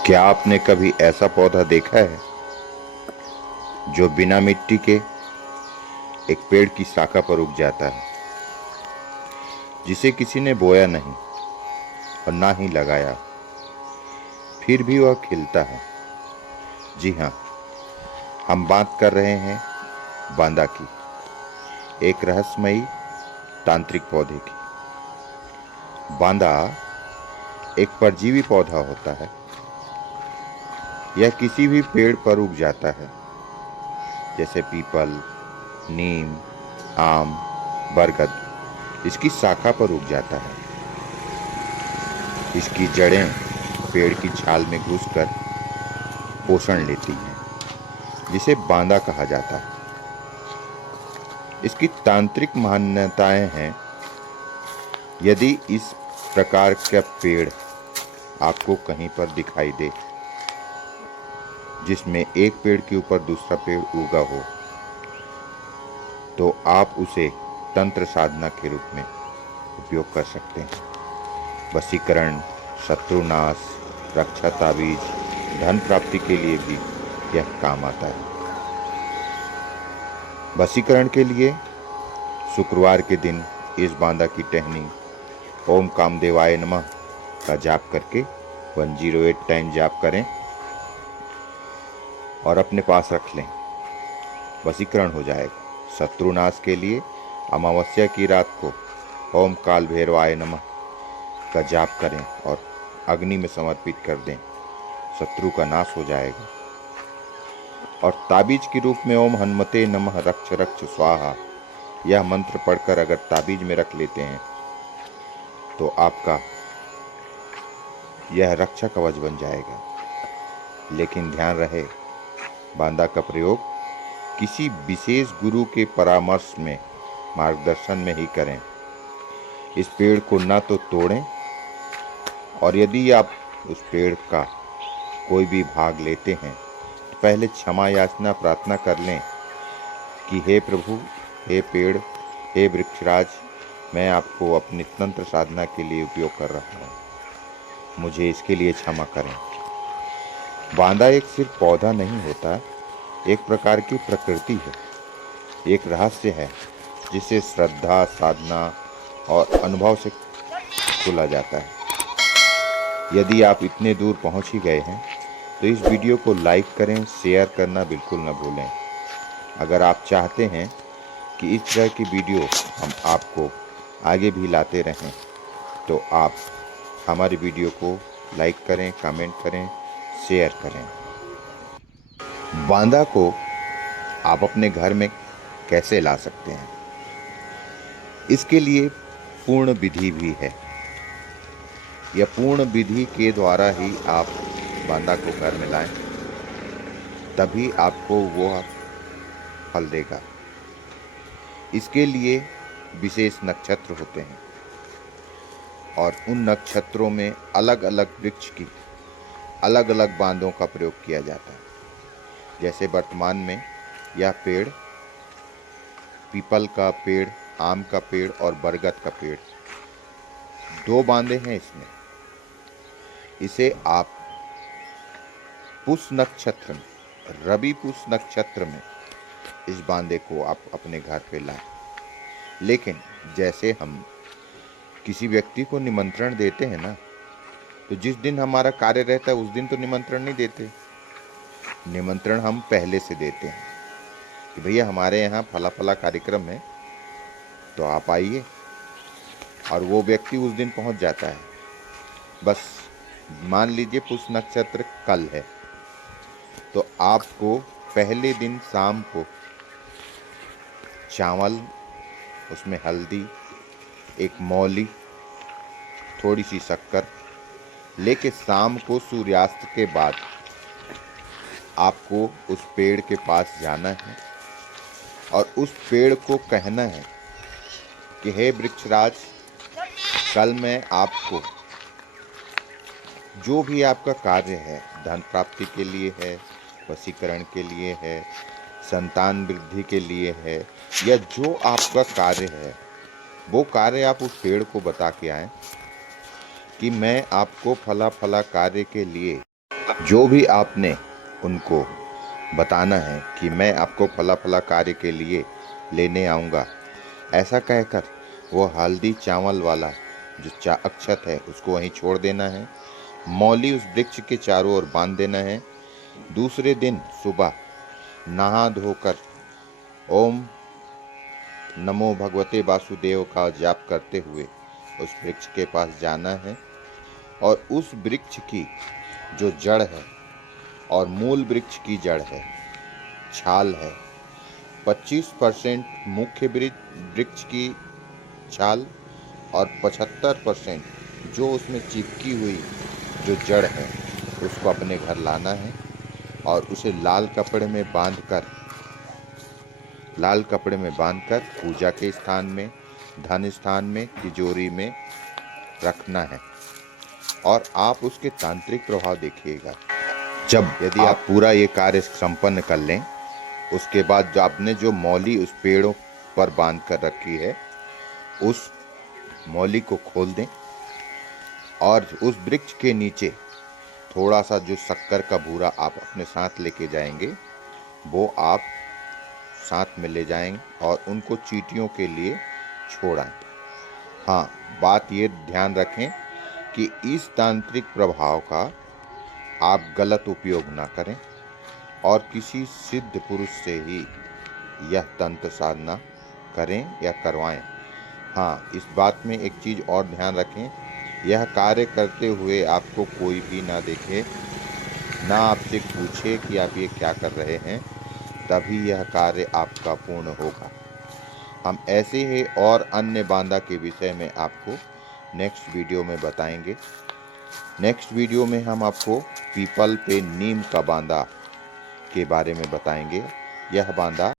क्या आपने कभी ऐसा पौधा देखा है जो बिना मिट्टी के एक पेड़ की शाखा पर उग जाता है, जिसे किसी ने बोया नहीं और ना ही लगाया, फिर भी वह खिलता है? जी हाँ, हम बात कर रहे हैं बांदा की, एक रहस्यमयी तांत्रिक पौधे की। बांदा एक परजीवी पौधा होता है। यह किसी भी पेड़ पर उग जाता है, जैसे पीपल, नीम, आम, बरगद इसकी शाखा पर उग जाता है। इसकी जड़ें पेड़ की छाल में घुसकर पोषण लेती हैं, जिसे बांदा कहा जाता है। इसकी तांत्रिक मान्यताएं हैं। यदि इस प्रकार का पेड़ आपको कहीं पर दिखाई दे, जिसमें एक पेड़ के ऊपर दूसरा पेड़ उगा हो, तो आप उसे तंत्र साधना के रूप में उपयोग कर सकते हैं। वशीकरण, शत्रुनाश, रक्षा ताबीज, धन प्राप्ति के लिए भी यह काम आता है। वशीकरण के लिए शुक्रवार के दिन इस बांदा की टहनी ओम कामदेवाय नमः का जाप करके 108 टाइम जाप करें और अपने पास रख लें। वशीकरण हो जाएगा। शत्रुनाश के लिए अमावस्या की रात को ओम काल भैरवाय नमः का जाप करें और अग्नि में समर्पित कर दें। शत्रु का नाश हो जाएगा। और ताबीज के रूप में ओम हनुमते नमः रक्ष रक्ष स्वाहा यह मंत्र पढ़कर अगर ताबीज में रख लेते हैं तो आपका यह रक्षा कवच बन जाएगा। लेकिन ध्यान रहे, बांदा का प्रयोग किसी विशेष गुरु के परामर्श में, मार्गदर्शन में ही करें। इस पेड़ को ना तो तोड़ें, और यदि आप उस पेड़ का कोई भी भाग लेते हैं तो पहले क्षमा याचना प्रार्थना कर लें कि हे प्रभु, हे पेड़, हे वृक्षराज, मैं आपको अपनी तंत्र साधना के लिए उपयोग कर रहा हूँ, मुझे इसके लिए क्षमा करें। बांदा एक सिर्फ पौधा नहीं होता, एक प्रकार की प्रकृति है, एक रहस्य है जिसे श्रद्धा, साधना और अनुभव से खोला जाता है। यदि आप इतने दूर पहुंच ही गए हैं तो इस वीडियो को लाइक करें, शेयर करना बिल्कुल न भूलें। अगर आप चाहते हैं कि इस तरह की वीडियो हम आपको आगे भी लाते रहें तो आप हमारी वीडियो को लाइक करें, कमेंट करें, शेयर करें। बांदा को आप अपने घर में कैसे ला सकते हैं, इसके लिए पूर्ण विधि भी है। यह पूर्ण विधि के द्वारा ही आप बांदा को घर में लाएं, तभी आपको वो फल देगा। इसके लिए विशेष नक्षत्र होते हैं और उन नक्षत्रों में अलग अलग वृक्ष की अलग अलग बांदों का प्रयोग किया जाता है। जैसे वर्तमान में यह पेड़, पीपल का पेड़, आम का पेड़ और बरगद का पेड़, 2 बांदे हैं इसमें। इसे आप पुष नक्षत्र में, रवि पुष नक्षत्र में इस बांदे को आप अपने घर पे लाएं। लेकिन जैसे हम किसी व्यक्ति को निमंत्रण देते हैं ना, तो जिस दिन हमारा कार्य रहता है उस दिन तो निमंत्रण नहीं देते। निमंत्रण हम पहले से देते हैं कि भैया हमारे यहाँ फला फला कार्यक्रम है, तो आप आइए, और वो व्यक्ति उस दिन पहुँच जाता है। बस मान लीजिए पुष नक्षत्र कल है, तो आपको पहले दिन शाम को चावल, उसमें हल्दी, एक मौली, थोड़ी सी शक्कर लेके शाम को सूर्यास्त के बाद आपको उस पेड़ के पास जाना है और उस पेड़ को कहना है कि हे वृक्षराज, कल मैं आपको जो भी आपका कार्य है, धन प्राप्ति के लिए है, वशीकरण के लिए है, संतान वृद्धि के लिए है, या जो आपका कार्य है, वो कार्य आप उस पेड़ को बता के आए कि मैं आपको फला फला कार्य के लिए जो भी आपने उनको बताना है कि मैं आपको फला फला कार्य के लिए लेने आऊँगा, ऐसा कहकर वो हल्दी चावल वाला जो अक्षत है उसको वहीं छोड़ देना है। मौली उस वृक्ष के चारों ओर बांध देना है। दूसरे दिन सुबह नहा धोकर ओम नमो भगवते वासुदेव का जाप करते हुए उस वृक्ष के पास जाना है और उस वृक्ष की जो जड़ है और मूल वृक्ष की जड़ है, छाल है, 25% मुख्य वृक्ष की छाल और 75% जो उसमें चिपकी हुई जो जड़ है उसको अपने घर लाना है और उसे लाल कपड़े में बांधकर पूजा के स्थान में, धन स्थान में, तिजोरी में रखना है। और आप उसके तांत्रिक प्रभाव देखिएगा। यदि आप पूरा ये कार्य संपन्न कर लें, उसके बाद जो आपने जो मौली उस पेड़ों पर बांध कर रखी है उस मौली को खोल दें और उस वृक्ष के नीचे थोड़ा सा जो शक्कर का बूरा आप अपने साथ लेके जाएंगे वो आप साथ में ले जाएंगे और उनको चींटियों के लिए छोड़ाएं। हाँ, बात ये ध्यान रखें कि इस तांत्रिक प्रभाव का आप गलत उपयोग ना करें और किसी सिद्ध पुरुष से ही यह तंत्र साधना करें या करवाएं। हाँ, इस बात में एक चीज़ और ध्यान रखें, यह कार्य करते हुए आपको कोई भी ना देखे, ना आपसे पूछे कि आप ये क्या कर रहे हैं, तभी यह कार्य आपका पूर्ण होगा। हम ऐसे ही और अन्य बांदा के विषय में आपको नेक्स्ट वीडियो में बताएंगे। नेक्स्ट वीडियो में हम आपको पीपल पे नीम का बांदा के बारे में बताएंगे। यह बांदा